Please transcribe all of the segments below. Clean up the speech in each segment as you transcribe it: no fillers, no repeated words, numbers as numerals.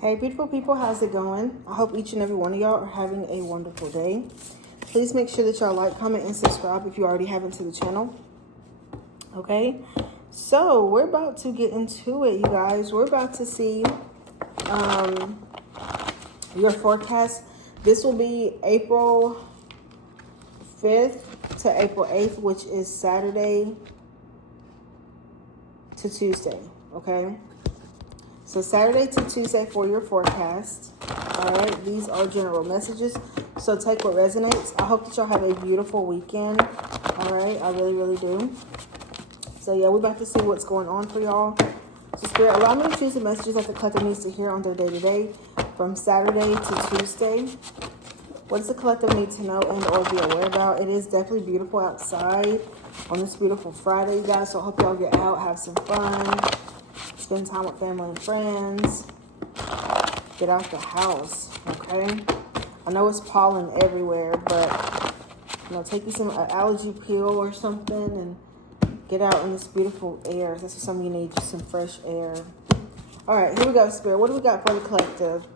Hey beautiful people, how's it going? I hope each and every one of y'all are having a wonderful day. Please make sure that y'all like, comment, and subscribe if you already haven't to the channel. Okay, so we're about to get into it, you guys. We're about to see your forecast. This will be April 5th to April 8th, which is Saturday to Tuesday, okay? So Saturday to Tuesday for your forecast. All right, these are general messages, so take what resonates. I hope that y'all have a beautiful weekend. All right, I really, really do. So yeah, we're about to see what's going on for y'all. So Spirit, allow me to choose the messages that the collective needs to hear on their day-to-day from Saturday to Tuesday. What does the collective need to know and or be aware about? It is definitely beautiful outside on this beautiful Friday, you guys. So I hope y'all get out, have some fun, spend time with family and friends, get out the house, okay? I know it's pollen everywhere, but take you some allergy pill or something and get out in this beautiful air. That's what some of you need, just some fresh air. All right, here we go, Spirit. What do we got for the collective?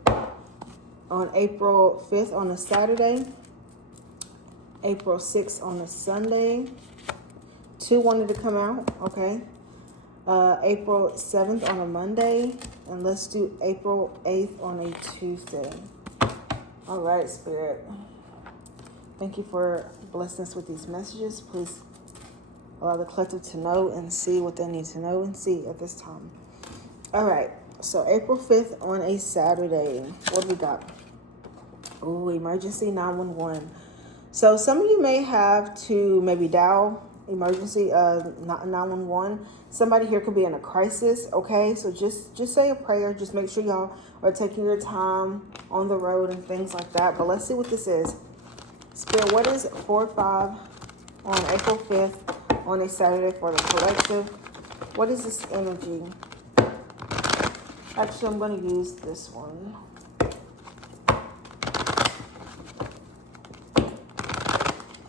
On April 5th on a Saturday, April 6th on a Sunday. 2 wanted to come out, okay. April 7th on a Monday, and let's do April 8th on a Tuesday. All right, Spirit. Thank you for blessing us with these messages. Please allow the collective to know and see what they need to know and see at this time. All right, so April 5th on a Saturday. What do we got? Oh, emergency 911. So some of you may have to maybe dial emergency 911. Somebody here could be in a crisis, okay? So just say a prayer. Just make sure y'all are taking your time on the road and things like that. But let's see what this is. Spirit, what is 4-5 on April 5th on a Saturday for the collective? What is this energy? Actually, I'm going to use this one.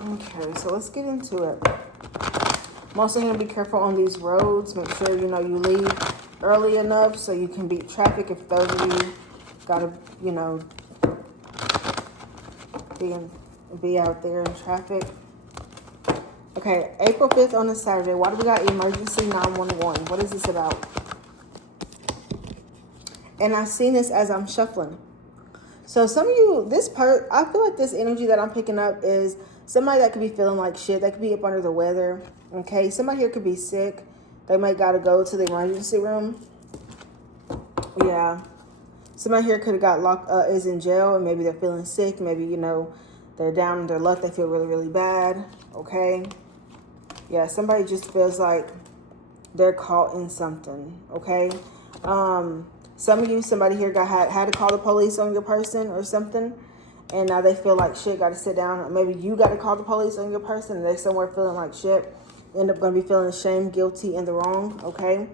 Okay, so let's get into it. I'm also going to be careful on these roads. Make sure, you leave early enough so you can beat traffic if those of you got to, be out there in traffic. Okay, April 5th on a Saturday. Why do we got emergency 911? What is this about? And I've seen this as I'm shuffling. So some of you, I feel like this energy that I'm picking up is somebody that could be feeling like shit. They could be up under the weather. Okay, somebody here could be sick. They might got to go to the emergency room. Yeah. Somebody here could have got locked, is in jail, and maybe they're feeling sick. Maybe, they're down in their luck. They feel really, really bad. Okay. Yeah, somebody just feels like they're caught in something. Okay. Some of you, somebody here had to call the police on your person or something, and now they feel like shit, got to sit down. Or maybe you got to call the police on your person, and they're somewhere feeling like shit, end up going to be feeling ashamed, guilty, and the wrong, okay?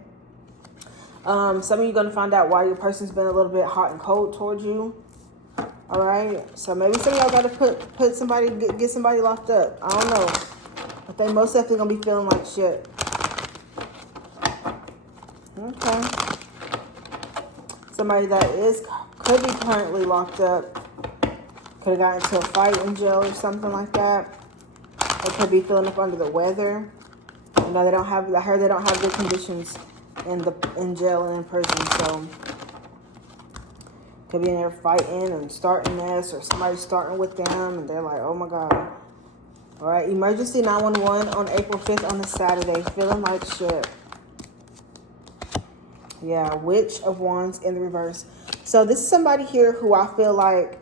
Some of you going to find out why your person's been a little bit hot and cold towards you, all right? So maybe some of y'all got to put somebody, get somebody locked up. I don't know, but they most definitely going to be feeling like shit. Okay. Somebody that could be currently locked up, could have gotten into a fight in jail or something like that. They could be feeling up under the weather. I heard they don't have good conditions in jail and in prison, so could be in there fighting and starting this, or somebody starting with them, and they're like, oh my God. All right, emergency 911 on April 5th on a Saturday, feeling like shit. Yeah, Witch of Wands in the reverse. So this is somebody here who I feel like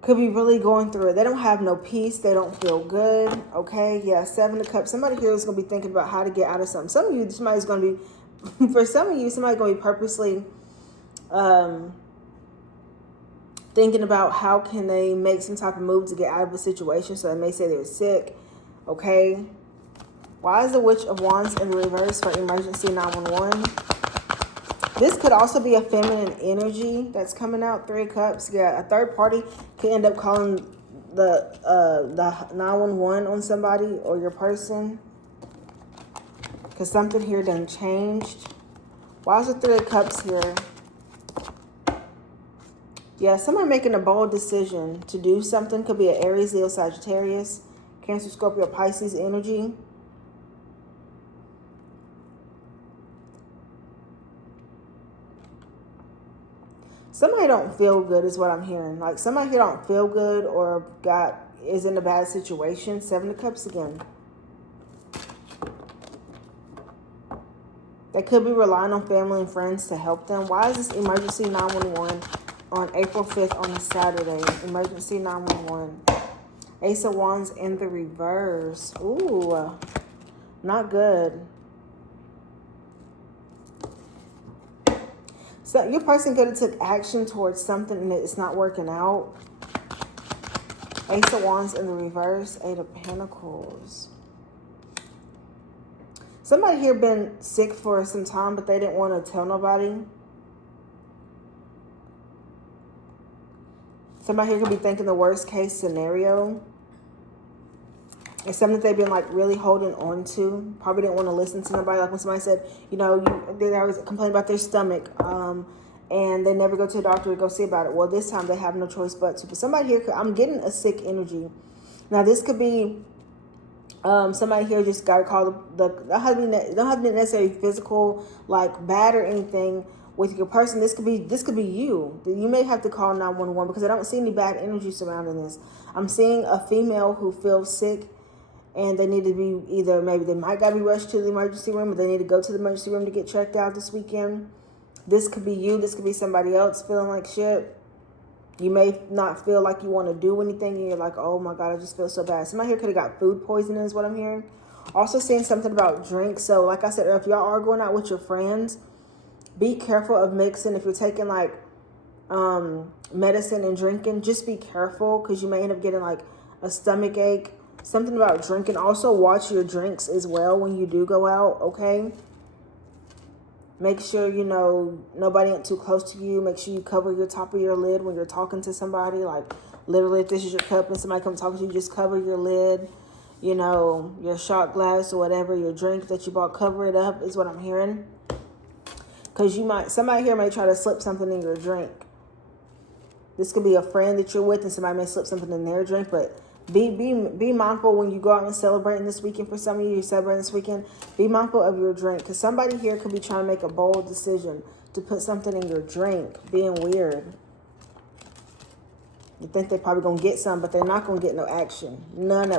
could be really going through it. They don't have no peace. They don't feel good. Okay, yeah, 7 of Cups. Somebody here is going to be thinking about how to get out of something. Some of you, somebody's going to be, for some of you, somebody's going to be purposely thinking about how can they make some type of move to get out of a situation. So they may say they're sick. Okay. Why is the Witch of Wands in the reverse for emergency 911? This could also be a feminine energy that's coming out. 3 of Cups. Yeah, a third party could end up calling the 911 on somebody or your person, because something here done changed. Why is the 3 of Cups here? Yeah, somebody making a bold decision to do something. Could be an Aries, Leo, Sagittarius, Cancer, Scorpio, Pisces energy. Somebody don't feel good is what I'm hearing. Like somebody here don't feel good or is in a bad situation. 7 of Cups again. They could be relying on family and friends to help them. Why is this emergency 911 on April 5th on a Saturday? Emergency 911. Ace of Wands in the reverse. Ooh, not good. So your person could have took action towards something and it's not working out. Ace of Wands in the reverse. 8 of Pentacles. Somebody here been sick for some time, but they didn't want to tell nobody. Somebody here could be thinking the worst case scenario. It's something that they've been like really holding on to. Probably didn't want to listen to nobody. Like when somebody said, you know, they always complain about their stomach, and they never go to a doctor to go see about it. Well, this time they have no choice but to. But somebody here, I'm getting a sick energy. Now this could be somebody here just got to call don't have to be necessarily physical, like bad or anything with your person. This could be you. You may have to call 911 because I don't see any bad energy surrounding this. I'm seeing a female who feels sick. And they need to be either, maybe they might got to be rushed to the emergency room, or they need to go to the emergency room to get checked out this weekend. This could be you. This could be somebody else feeling like shit. You may not feel like you want to do anything. And you're like, oh my God, I just feel so bad. Somebody here could have got food poisoning is what I'm hearing. Also seeing something about drinks. So like I said, if y'all are going out with your friends, be careful of mixing. If you're taking like medicine and drinking, just be careful because you may end up getting like a stomach ache. Something about drinking. Also watch your drinks as well when you do go out, okay? Make sure, you know, nobody ain't too close to you. Make sure you cover your top of your lid when you're talking to somebody. Like, literally, if this is your cup and somebody comes talking to you, just cover your lid. You know, your shot glass or whatever, your drink that you bought, cover it up is what I'm hearing. Because somebody here may try to slip something in your drink. This could be a friend that you're with and somebody may slip something in their drink, but be mindful when you go out and celebrating this weekend. For some of you, you're celebrating this weekend. Be mindful of your drink because somebody here could be trying to make a bold decision to put something in your drink, being weird. You think they're probably gonna get some, but they're not gonna get no action, none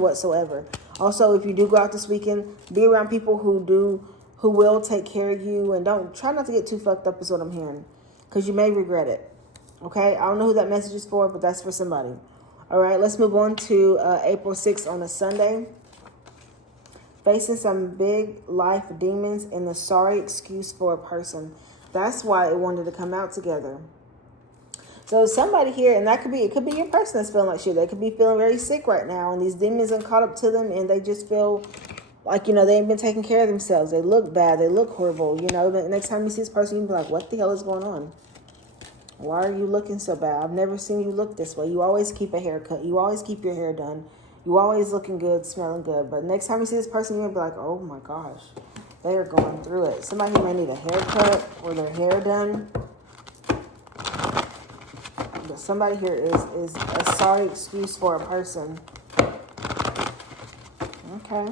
whatsoever. Also, if you do go out this weekend, be around people who will take care of you, and don't try not to get too fucked up. Is what I'm hearing, because you may regret it. Okay, I don't know who that message is for, but that's for somebody. All right, let's move on to April 6th on a Sunday. Facing some big life demons and the sorry excuse for a person. That's why it wanted to come out together. So somebody here, and it could be your person that's feeling like shit. They could be feeling very sick right now, and these demons have caught up to them, and they just feel like, you know, they ain't been taking care of themselves. They look bad. They look horrible. You know, the next time you see this person, you can be like, what the hell is going on? Why are you looking so bad? I've never seen you look this way. You always keep a haircut. You always keep your hair done. You always looking good, smelling good. But next time you see this person, you're going to be like, oh my gosh, they are going through it. Somebody who may need a haircut or their hair done. But somebody here is a sorry excuse for a person. Okay.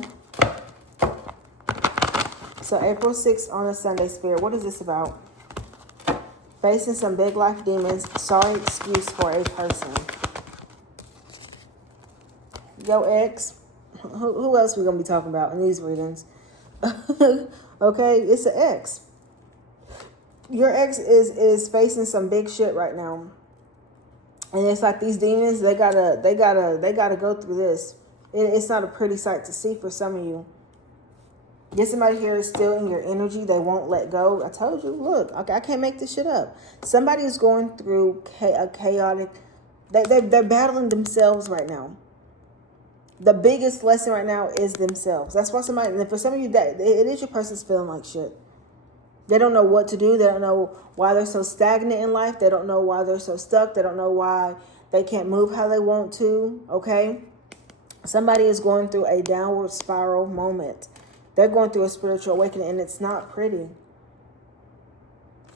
So April 6th on a Sunday, Spirit. What is this about? Facing some big life demons. Sorry excuse for a person. Yo, ex. Who else we going to be talking about in these readings? Okay, it's an ex. Your ex is facing some big shit right now. And it's like these demons, they gotta go through this. It's not a pretty sight to see for some of you. Get somebody here is still in your energy. They won't let go. I told you, look, I can't make this shit up. Somebody is going through a chaotic, they're battling themselves right now. The biggest lesson right now is themselves. That's why and for some of you, that it is your person's feeling like shit. They don't know what to do. They don't know why they're so stagnant in life. They don't know why they're so stuck. They don't know why they can't move how they want to, okay? Somebody is going through a downward spiral moment. They're going through a spiritual awakening, and it's not pretty.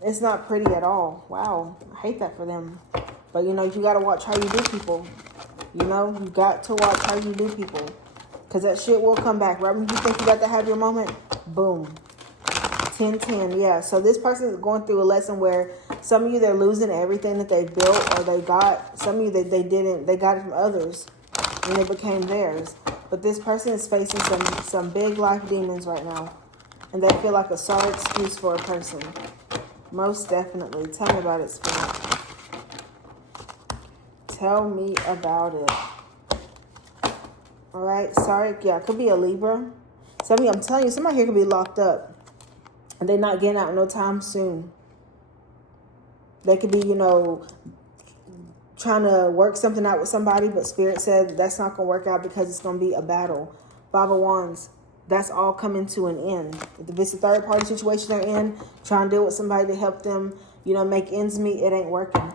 It's not pretty at all. Wow. I hate that for them. But, you know, you got to watch how you do people. You know, you got to watch how you do people. Because that shit will come back. Right when you think you got to have your moment, boom. 10-10. Yeah. So this person is going through a lesson where some of you, they're losing everything that they built or they got. Some of you, they didn't. They got it from others and it became theirs. But this person is facing some big life demons right now. And they feel like a sorry excuse for a person. Most definitely. Tell me about it, Spirit. Tell me about it. All right. Sorry. Yeah, it could be a Libra. Some of you, I'm telling you, somebody here could be locked up. And they're not getting out no time soon. They could be, you know, trying to work something out with somebody, but Spirit said that's not going to work out because it's going to be a battle. 5 of Wands, that's all coming to an end. If it's a third party situation they're in, trying to deal with somebody to help them, you know, make ends meet, it ain't working.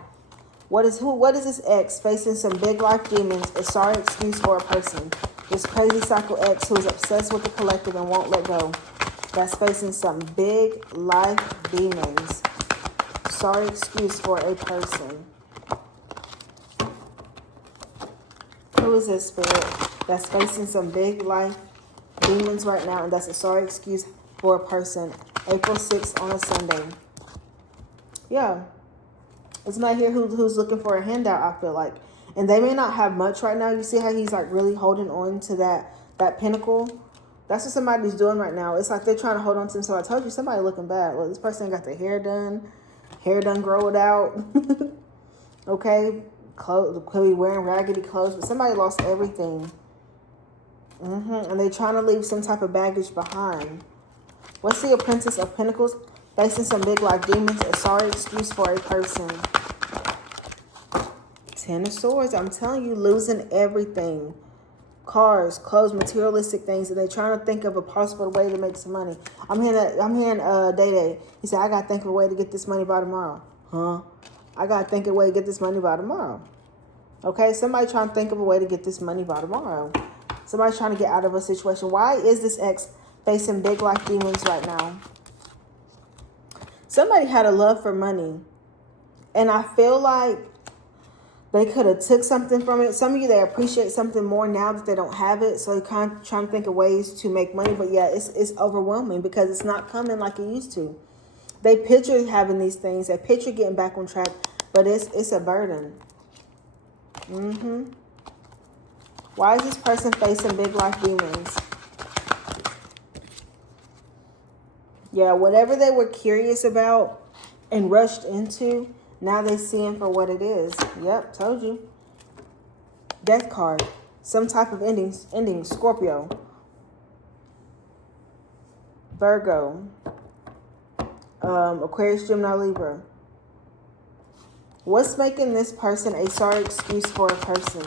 What is this ex facing some big life demons? A sorry excuse for a person. This crazy psycho ex who is obsessed with the collective and won't let go. That's facing some big life demons. Sorry excuse for a person. Who is this spirit that's facing some big life demons right now? And that's a sorry excuse for a person. April 6th on a Sunday. Yeah. It's not here who's looking for a handout, I feel like. And they may not have much right now. You see how he's like really holding on to that pinnacle? That's what somebody's doing right now. It's like they're trying to hold on to him. So I told you, somebody looking bad. Well, this person got their hair done grow it out. Okay, clothes, could be wearing raggedy clothes, but somebody lost everything. And they're trying to leave some type of baggage behind. What's the Princess of Pentacles? Facing some big life demons. A sorry excuse for a person. 10 of Swords. I'm telling you, losing everything. Cars, clothes, materialistic things, and they're trying to think of a possible way to make some money. I'm hearing Day. He said, I gotta think of a way to get this money by tomorrow. Huh? I gotta think of a way to get this money by tomorrow. Okay, somebody trying to think of a way to get this money by tomorrow. Somebody's trying to get out of a situation. Why is this ex facing big life demons right now? Somebody had a love for money, and I feel like they could have took something from it. Some of you, they appreciate something more now that they don't have it. So they're kind of trying to think of ways to make money. But yeah, it's overwhelming because it's not coming like it used to. They picture having these things. They picture getting back on track. But it's a burden. Why is this person facing big life demons? Yeah, whatever they were curious about and rushed into, now they see him for what it is. Yep, told you. Death card. Some type of ending. Scorpio. Virgo. Aquarius, Gemini, Libra. What's making this person a sorry excuse for a person?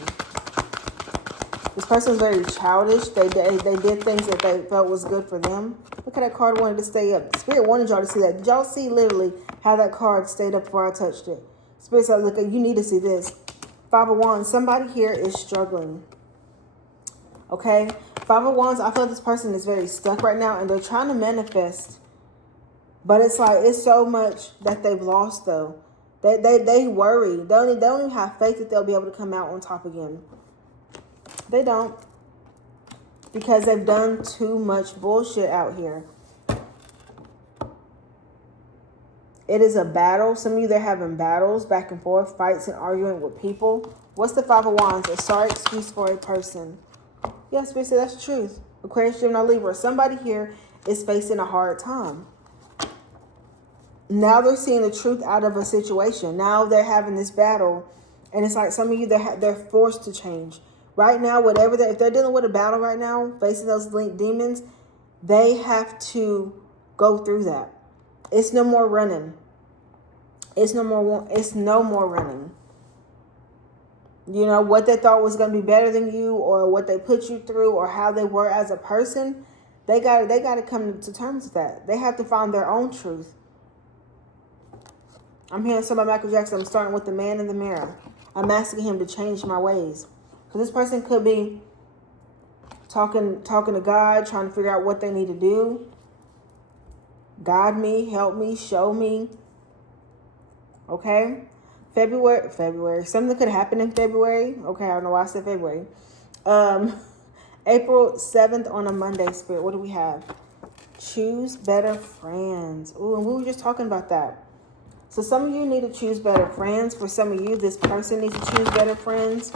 This person's very childish. They did things that they felt was good for them. Look at that card wanted to stay up. Spirit wanted y'all to see that. Did y'all see literally how that card stayed up before I touched it? Spirit said, look, you need to see this. 5 of Wands. Somebody here is struggling. Okay? 5 of Wands, I feel this person is very stuck right now and they're trying to manifest. But it's like, it's so much that they've lost though. They worry. They don't even have faith that they'll be able to come out on top again. They don't. Because they've done too much bullshit out here. It is a battle. Some of you, they're having battles, back and forth, fights and arguing with people. What's the 5 of Wands? A sorry excuse for a person. Yes, Spirit said that's the truth. Aquarius, Gemini, Libra. Somebody here is facing a hard time. Now they're seeing the truth out of a situation. Now they're having this battle. And it's like some of you, they're forced to change. Right now, whatever if they're dealing with a battle right now, facing those demons, they have to go through that. It's no more running. It's no more running. You know, what they thought was going to be better than you, or what they put you through, or how they were as a person, they got to come to terms with that. They have to find their own truth. I'm hearing some of Michael Jackson. I'm starting with the man in the mirror. I'm asking him to change my ways. Because this person could be talking to God, trying to figure out what they need to do. Guide me, help me, show me. Okay? February. Something could happen in February. Okay, I don't know why I said February. April 7th on a Monday, Spirit. What do we have? Choose better friends. Ooh, and we were just talking about that. So some of you need to choose better friends. For some of you, this person needs to choose better friends.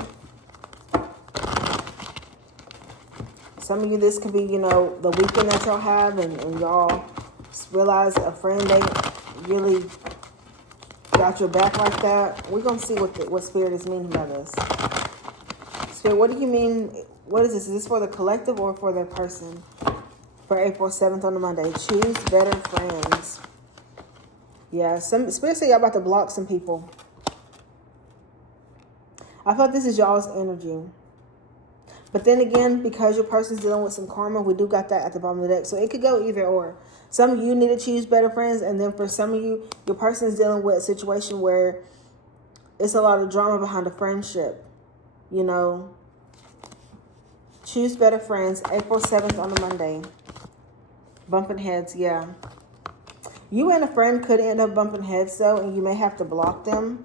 Some of you, this could be, you know, the weekend that y'all have, and y'all realize a friend ain't really got your back like that. We're going to see what Spirit is meaning by this. Spirit, what do you mean? What is this? Is this for the collective or for the person? For April 7th on a Monday. Choose better friends. Yeah, some Spirit say y'all about to block some people. I feel like this is y'all's energy. But then again, because your person's dealing with some karma, we do got that at the bottom of the deck. So it could go either or. Some of you need to choose better friends. And then for some of you, your person is dealing with a situation where it's a lot of drama behind a friendship. You know, choose better friends. April 7th on a Monday. Bumping heads, yeah. You and a friend could end up bumping heads, though, and you may have to block them.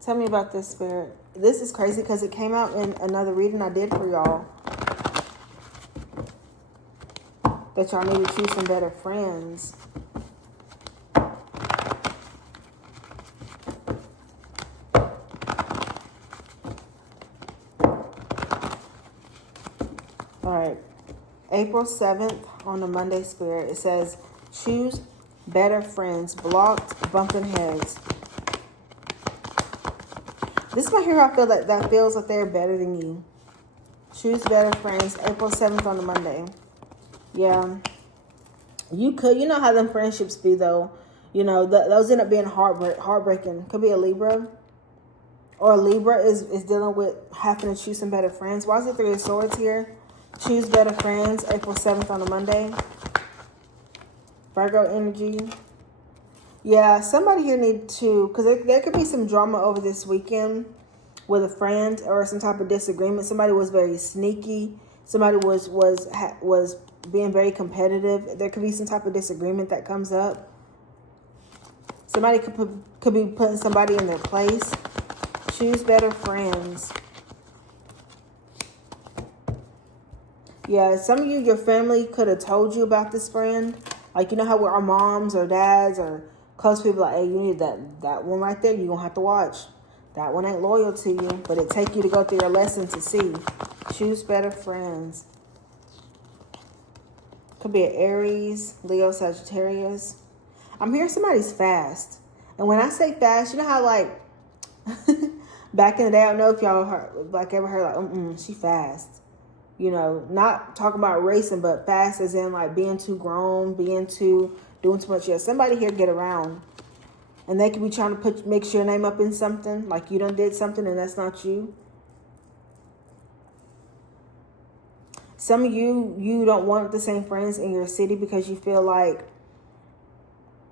Tell me about this, Spirit. This is crazy because it came out in another reading I did for y'all. That y'all need to choose some better friends. All right. April 7th on the Monday, Spirit. It says, choose better friends. Blocked, bumping heads. This is my hero. I feel that feels like they're better than you. Choose better friends. April 7th on the Monday. Yeah. You know how them friendships be, though. You know, those end up being heartbreaking. Could be a Libra. Or a Libra is dealing with having to choose some better friends. Why is it 3 of Swords here? Choose better friends. April 7th on a Monday. Virgo energy. Yeah, somebody here need to, because there could be some drama over this weekend with a friend or some type of disagreement. Somebody was very sneaky. Somebody was being very competitive. There could be some type of disagreement that comes up. Somebody could be putting somebody in their place. Choose better friends. Yeah, some of you, your family could have told you about this friend. Like, you know how our moms or dads or close people like, hey, you need that one right there. You're going to have to watch. That one ain't loyal to you, but it take you to go through your lesson to see. Choose better friends. Could be an Aries, Leo, Sagittarius. I'm hearing somebody's fast. And when I say fast, you know how like back in the day, I don't know if y'all ever heard like, she fast. You know, not talking about racing, but fast as in like being too grown, doing too much. Yeah, somebody here get around. And they could be trying to mix your name up in something. Like you done did something and that's not you. Some of you don't want the same friends in your city because you feel like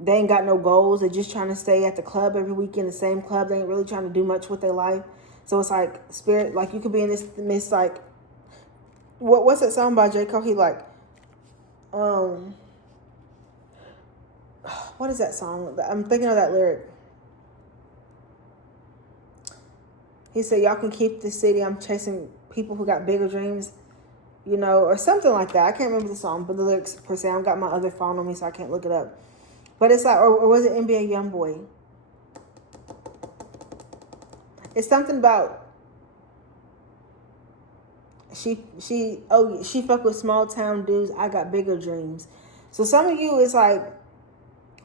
they ain't got no goals. They're just trying to stay at the club every weekend, the same club. They ain't really trying to do much with their life. So it's like Spirit, like you could be in this midst, like, what's that song by J. Cole? He like, what is that song? I'm thinking of that lyric. He said, y'all can keep the city. I'm chasing people who got bigger dreams, you know, or something like that. I can't remember the song, but the lyrics per se. I've got my other phone on me, so I can't look it up. But it's like, or was it NBA Youngboy? It's something about she fuck with small town dudes. I got bigger dreams. So some of you, it's like,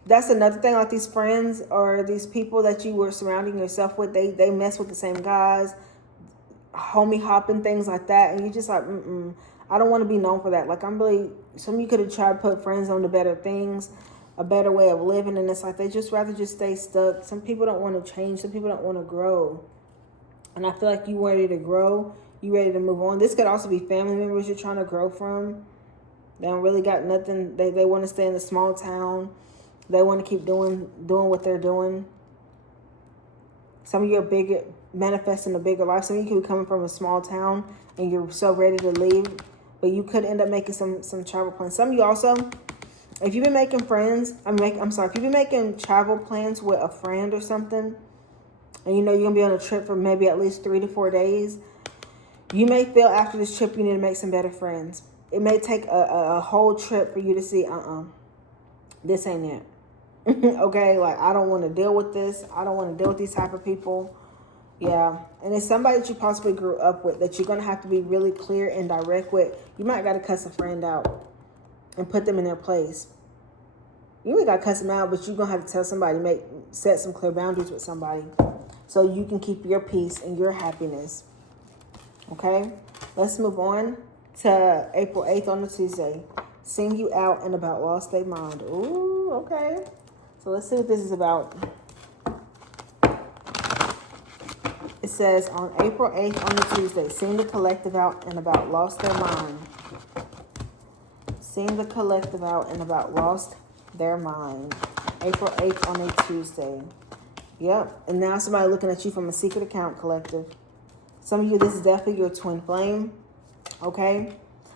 that's another thing, like these friends or these people that you were surrounding yourself with, they mess with the same guys, homie hopping, things like that. And you're just like, I don't want to be known for that. Like, some of you could have tried to put friends on to better things, a better way of living. And it's like, they just rather just stay stuck. Some people don't want to change. Some people don't want to grow. And I feel like you ready to grow. You ready to move on. This could also be family members you're trying to grow from. They don't really got nothing. They want to stay in the small town. They want to keep doing what they're doing. Some of you are bigger, manifesting a bigger life. Some of you could be coming from a small town and you're so ready to leave, but you could end up making some travel plans. Some of you also, If you've been making friends, I'm sorry, if you've been making travel plans with a friend or something, and you know you're going to be on a trip for maybe at least 3 to 4 days, you may feel after this trip you need to make some better friends. It may take a whole trip for you to see, this ain't it. Okay, like, I don't want to deal with this. I don't want to deal with these type of people. Yeah, and it's somebody that you possibly grew up with that you're going to have to be really clear and direct with. You might got to cuss a friend out and put them in their place. You ain't got to cuss them out, but you're going to have to tell somebody, set some clear boundaries with somebody so you can keep your peace and your happiness. Okay, let's move on to April 8th on the Tuesday. Sing you out and about lost their mind. Ooh, okay. So let's see what this is about. It says on April 8th on the Tuesday, sing the collective out and about lost their mind. Sing the collective out and about lost their mind. April 8th on a Tuesday. Yep. And now somebody looking at you from a secret account, collective. Some of you, this is definitely your twin flame. Okay.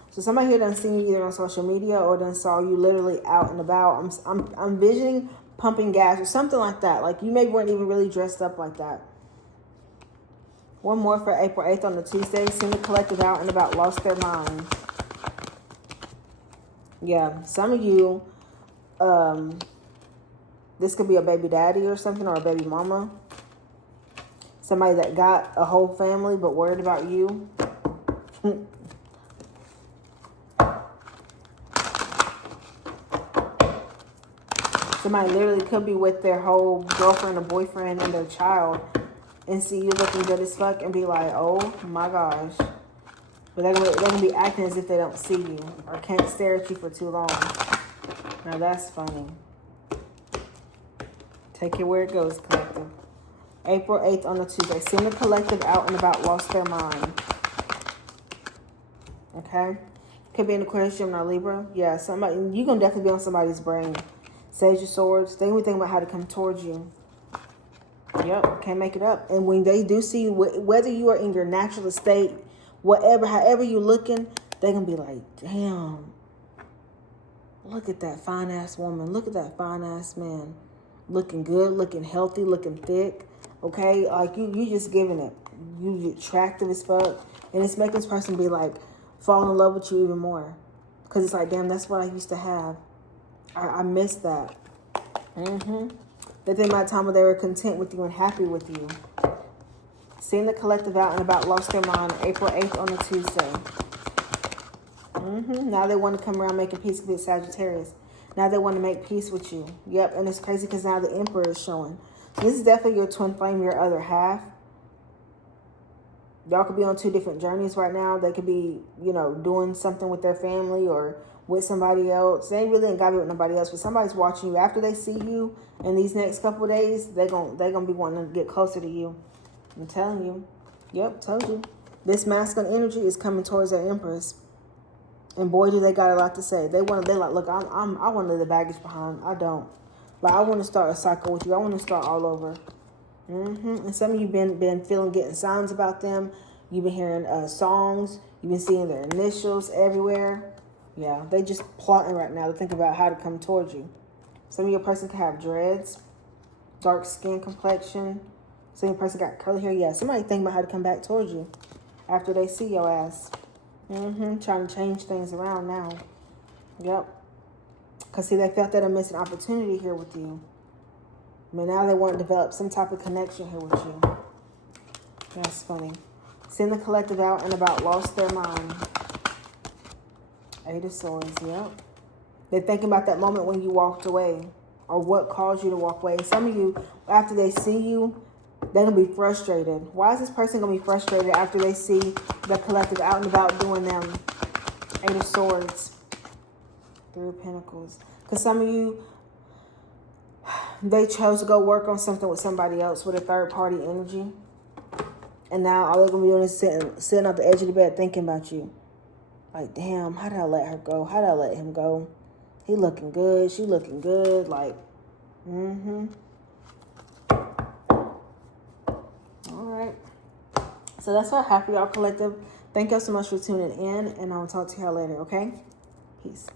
So somebody here done seen you either on social media or done saw you literally out and about. I'm visioning pumping gas or something like that. Like you maybe weren't even really dressed up like that. One more for April 8th on the Tuesday. Sing the collective out and about lost their mind. Yeah, some of you, this could be a baby daddy or something, or a baby mama. Somebody that got a whole family but worried about you. Somebody literally could be with their whole girlfriend or boyfriend and their child and see you looking good as fuck and be like, oh my gosh. But they're gonna be acting as if they don't see you or can't stare at you for too long. Now that's funny. Take it where it goes, collective. April 8th on a Tuesday. Sing the collective out and about lost their mind. Okay? Could be in Aquarius, Gemini, Libra. Yeah, somebody, you're going to definitely be on somebody's brain. Sage of Swords. They will think about how to come towards you. Yep, can't make it up. And when they do see you, whether you are in your natural state, whatever, however you're looking, they're going to be like, damn, look at that fine-ass woman. Look at that fine-ass man. Looking good, looking healthy, looking thick. Okay? Like, you just giving it. You attractive as fuck. And it's making this person be like, fall in love with you even more. Because it's like, damn, that's what I used to have. I miss that. That they might time when they were content with you and happy with you. Seeing the collective out and about lost their mind April 8th on a Tuesday. Now they want to come around making peace with Sagittarius. Now they want to make peace with you. Yep, and it's crazy because now the Emperor is showing. So this is definitely your twin flame, your other half. Y'all could be on two different journeys right now. They could be, you know, doing something with their family or with somebody else. They really ain't got to be with nobody else, but somebody's watching you. After they see you in these next couple of days, they're gonna be wanting to get closer to you. I'm telling you. Yep, told you. This masculine energy is coming towards their Empress. And boy, do they got a lot to say. They like, look, I want to leave the baggage behind. I don't. Like, I want to start a cycle with you. I want to start all over. And some of you been getting signs about them. You've been hearing songs. You've been seeing their initials everywhere. Yeah, they just plotting right now to think about how to come towards you. Some of your person can have dreads, dark skin complexion. Some of your person got curly hair. Yeah, somebody think about how to come back towards you after they see your ass. Trying to change things around now. Yep. Because, see, they felt that a missing opportunity here with you. I mean, now they want to develop some type of connection here with you. That's funny. Send the collective out and about lost their mind. 8 of Swords, yep. They're thinking about that moment when you walked away or what caused you to walk away. And some of you, after they see you, they're going to be frustrated. Why is this person going to be frustrated after they see the collective out and about doing them? 8 of Swords. 3 of Pentacles. Because some of you, they chose to go work on something with somebody else with a third-party energy. And now all they're going to be doing is sitting at the edge of the bed thinking about you. Like, damn, how did I let her go? How did I let him go? He looking good. She looking good. Like, So that's what I have for y'all, collective. Thank y'all so much for tuning in, and I'll talk to y'all later, okay? Peace.